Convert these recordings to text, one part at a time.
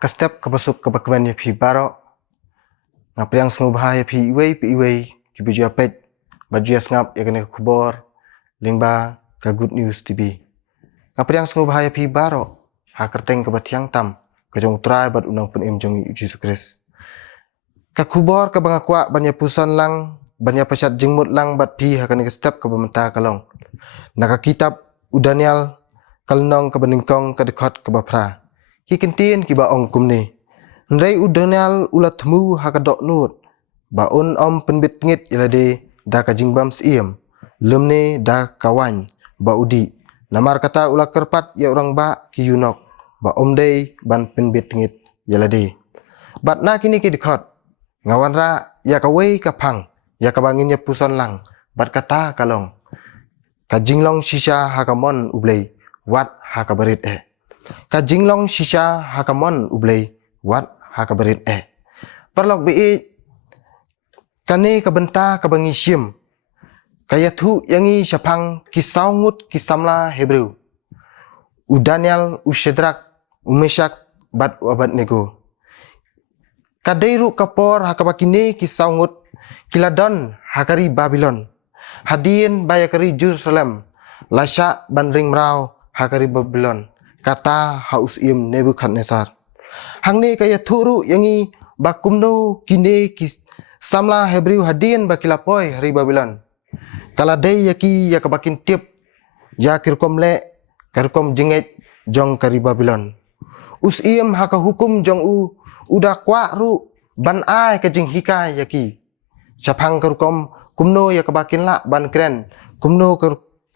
Kastep kapasuk kapakban ya pi baro ngapriang sngubha ya pi iwei kibuju apet baju ya ngap ya kene kubor lingba ka Good News TV ngapriang sngubha ya pi baro ha kerteng ka batiang tam ka jong trai bat unang pun im jong Jesus Christ ka kubor ka banga kwa banya pusan lang banya pasat jingmut lang bat pi ha kene kastep ka bamenta kalong naka kitab Daniel kalnong ka baningkong ka dekat ka bapra ki kentin ki ba ong kumni ndrei Daniel ulatmu ha ka dok nut ba on om penbit ngit ilade da ka jingbam siem lemne da kawan ba udi namar kata ula kerpat ya orang ba ki yunok ba om dei ban penbit ngit ilade bat na kini ki dekat ngawan ra ya ka wei ka phang ya ka bangin ya puson lang bat kata kalong ka jinglong shisha ha ka mon ublei wat ha ka berit ka jinglong shisha ha ka mon ublei wat ha ka berit perlok bi kane ka benta ka bangi shim kaya thu yangi syapang kisau ngut kisamla Hebrew Daniel Shedrak Meshak bat wabat nego kadeiru kapor ha ka bakine kisau ngut kiladon hakari Babylon hadien bayakari Jerusalem lasha banring mrau hakari Babylon kata haus im Nebukadnezar hangne kaya thuru yangi bakumno kine kis samla Hebrew hadien bakilapoi hari Babylon kala dei yaki yakabakin tiap ya kirkom le kirkom jinget jong kari Babylon us iem haka hukum jong uda kwa ru ban ai ka jing hika yaki syapang kirkom kumno yakabakin la ban kren kumno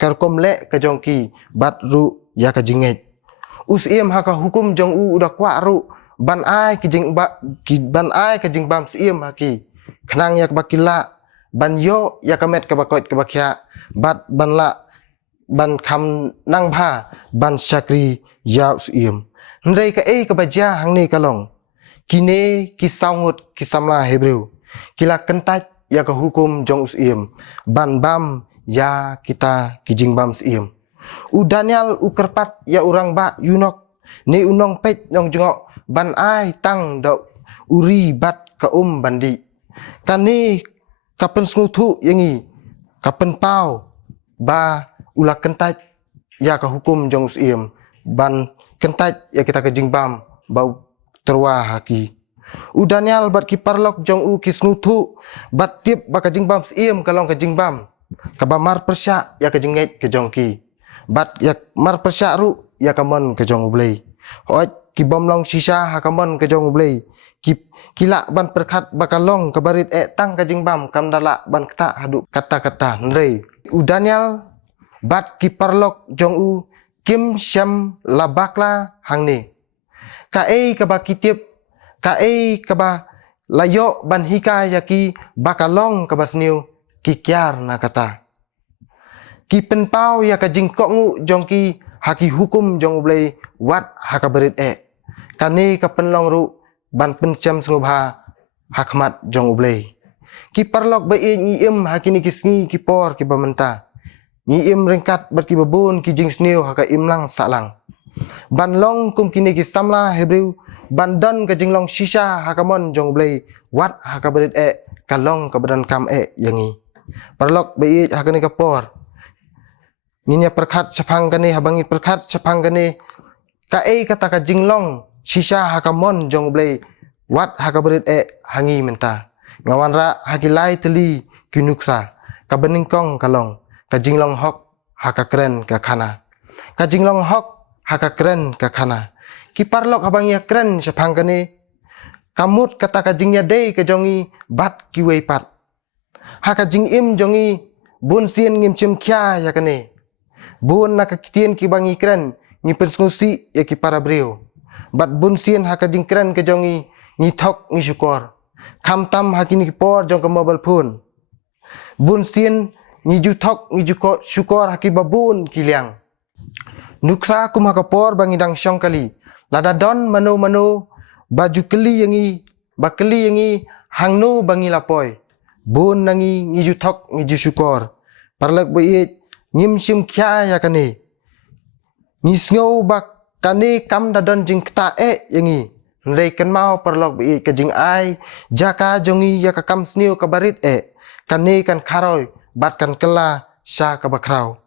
kirkom le ka jong ki bat ru ya ka jinget us iem haka hukum jong uda kwa ru ban ai ki jing ba ki ban ai ka jing bam siem haki khnang yak bakila ban yo yakamet ka bakot ka bakya bat ban la ban kham nang bha ban sakri ya siem ndrei ka ka baja hangne kalong kine kisaungut kisamla Hebrew kila kentaj ya ka hukum jong usiem ban bam ya kita kijing bam siem Daniel kerpat ya urang ba yunok ne unong pet nong jengok ban ai tang do uri bat ka bandi kani kapen snguthu yangi kapen pau ba ula kentaj ya ka hukum jong usiem ban kentaj ya kita ke jingbam bau terwa haki Daniel bat ki parlok jong ki snguthu bat tip ba ka jingbam siem kalong ka jingbam ka ba mar persya ya ka jinget ke jong ki bat ya mar persya ru ya ka mon ke jong ublei hoi ki bomlong shisha ha ka mon ke jong ublei kila ban perkat bakalong kabarit tang ka jingbam kam dala ban kata hadu kata-kata ndrei Daniel bat ki parlok jong kim syam labakla hangne ka ka ba kitip ka ka ba layo ban hika yaki bakalong ka basniu ki kyar na kata ki penpau ya ka jingkok ngu jong ki haki hukum jong ublei wat hakabarit kane ka penlong ru ban pencam srubha hakmat jong ublei ki parlok ba ngiem hakini kisngi ki por ki bamenta ngiem ringkat bat ki babun ki jing sniu haka imlang salang ban long kum kini ki samla Hebrew ban dan ka jinglong shisha hakamon jong ublei wat hakabarit kalong ka badan kam yangi parlok ba hakani ka por ninya perkat sapang kane habangi perkat sapang kane ka kata ka jinglong shisha hakamon jong ublei wat hakabarit hangi menta ngawan ra hakilai teli kinuksa ka beningkong kalong ka jinglong hok hakakren ka khana ka jinglong hok hakakren ka khana ki parlok habangi kren sapang kane kamut kata ka jingnya dei ka jongi bat ki wei pat haka jing im jongi bun sien ngim chim kya ya kane bun na ka kitien ki bangi kren ni persnusi ya ki para breu bat bun sien haka jing kren ka jongi ni thok ni syukor kham tam hakini ki por jong ka mobile phone bun sien ni ju thok ni ju ko syukor haki babun kiliang nuksa kum haka por bangi dang syong kali lada don mano baju keli yangi bakeli yangi hangno bangi lapoi bun nangi ni ju thok ni ju syukor parlak bait ngim sim kya ya kane ni sngo bak kane kam dadon jing kta yangi Rei kan mau perlok bi ka jing ai jaka jongi ya ka kam sniu ka barit kan ne kan kharoi bat kan kela sha ka bakrau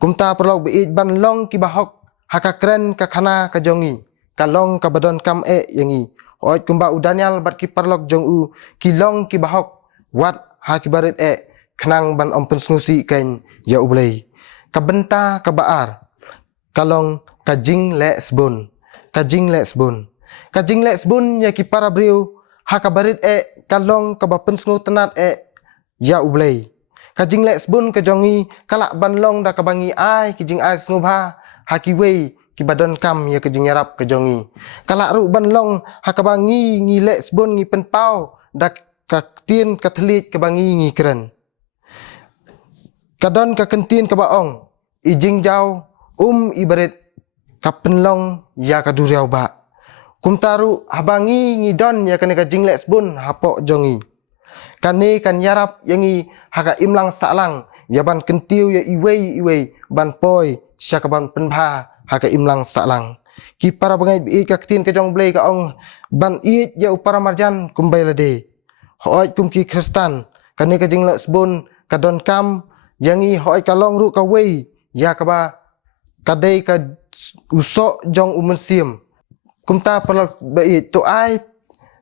kumta perlok bi ban long ki bahok haka kren ka khana ka jongi ka long ka badon kam yangi oi kumba udanyal bat ki perlok jong u ki long ki bahok wat ha ki barit khnang ban ompun snusi kan ya ublei ka benta ka baar kalong ka jing le sbun ka jing le sbun ya ki para briu ha ka barit kalong ka bapen snu tenat ya ublei ka jing le sbun ka jongi kala ban long da ka bangi ai ki jing ai snu bha ha ki wei ki badon kam ya ka jing yarap ka jongi kala ru ban long ha ka bangi ngi le sbun ngi pen pau da ka tien ka thlit ka bangi ngi kren kadon ka kentin ka baong i jing jau ibarit ka penlong ya ka duriau ba kumtaru habangi ngi don ya kane ka jing le sbun hapo jongi kane kan yarap yangi haka imlang salang ya ban kentiu ya iwei ban poi syakaban penbha haka imlang salang ki para bangai bi ka tin ka jong blei ka ong ban i ya upara marjan kumbai lade hoi kum ki kristan kane ka jing le sbun ka don kam yangi hoi ka long ru ka wei ya ka ba kadai ka usok jong umensim kumta perlok bai to ai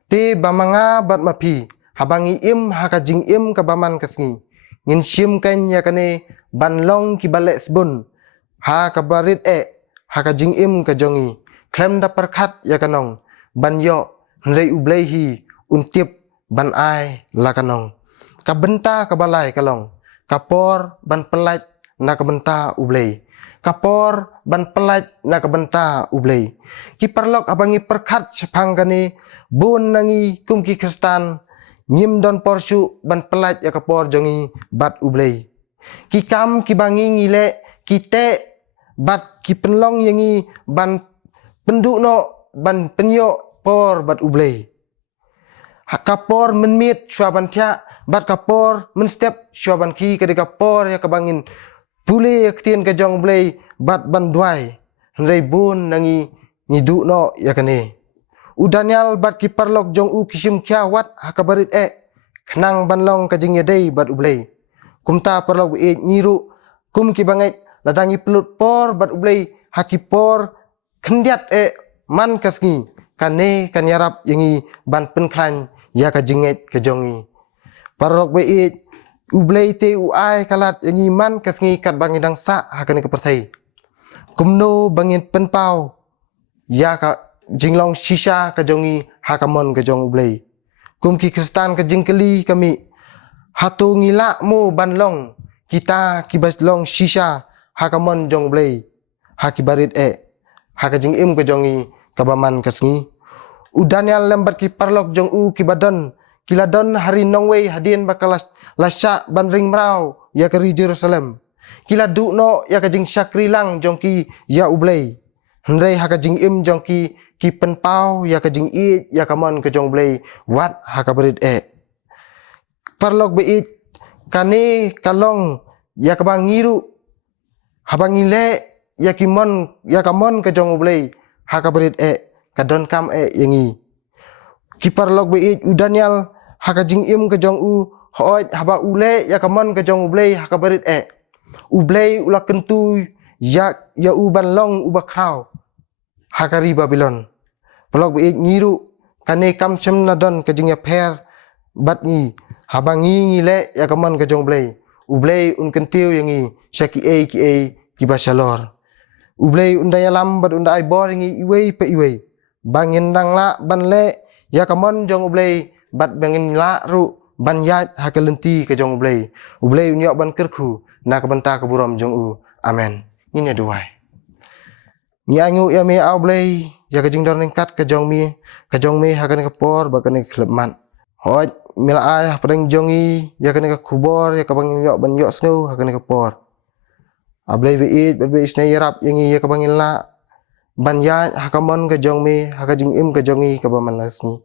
te bamanga bat mapi habangi im haka jing im ka baman kasngi ngin sim kan ya kane ban long ki balek sbun ha ka barit haka jing im ka jongi klem da perkhat ya kanong ban yo rei ublei hi untip ban ai la kanong ka benta ka balai kalong kapor ban pelaj na ka benta ublei kapor ban pelaj na ka benta ublei ki perlok abangi perkhat sepang kane bun nangi kum ki kristan nyim don porsu ban pelaj ya kapor jongi bat ublei ki kam ki bangi ngile ki te bat ki penlong yangi ban penduk no ban penyo por bat ublei kapor menmit swaban thia bat kapor men step swaban ki ka de kapor ya ka bangin pule ktien ka jong blei bat ban duai rei bun nangi ngidu no ya kane udanyal bat ki parlok jong u kisim kya wat hakabarit khnang ban long ka jing yadei bat ublei kumta parlok bi nyiru kum ki bangai ladangi pelut por bat ublei hakipor khendiat man kasngi kane kan yarap yangi ban penklan ya ka jinget ka jongi parlok bi ublei te uai kalat yangi man kasngi kat bangi dang sa hakane ka persai kumno bangin penpau ya ka jinglong shisha ka jongi hakamon ka jong ublei kum ki kristan ka jingkeli kami hatu ngila mo banlong kita kibas long shisha hakamon jong ublei hakibarit haka jing im ka jongi kabaman kasngi udanyal lembat ki parlok jong u kibadan kiladon hari nongwei hadien bakalas lasya banring mrau ya ke Jerusalem kila du no ya ka jing syakri lang jongki ya ublei hendrei haka jing im jongki ki penpau ya ka jing i ya kamon ke jong ublei wat haka berit parlok beit kane kalong ya ka bangiru habangile ya kimon ya kamon ke jong ublei haka berit kadon kam yangi kiparlok beit udanyal haka jing im ke jong u hoi haba ule ya kamon ke jong ublei haka berit ublei ula kentu ya u ban long uba krau hakari Babylon pelok beit ngiru kane kam chem nadon ke jing ya per bat ni habangi ngile ya kamon ke jong ublei un kentiu yangi syaki ki basalor ublei undaya lam bat undai bor yangi iwei pe iwei bangin dang la ban le ya kamon jong ublei bat bangin la ru ban yat hakalenti ke jong ublei unyok ban kerku na ka benta ka buram jong u amen ini duai ni angu ya me ublei ya ka jing don kat ka jong mi hakan ka por ba kan klepman hoj mila ai padang jongi ya kan ka kubor ya ka bangin yok ban yok snu hakan ka por ublei be isne yarap yangi ya ka bangin la ban ya hakamon ka jong mi haka jing im ka jongi ka baman lasni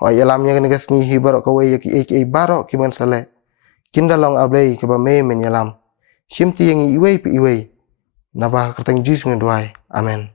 hoj alam ya kan ka sni hibar ka wei ya ki baro ki man sale kindalong ublei ka ba me men yalam simti yangi iwei pe iwei naba kertang jis ngeduai amen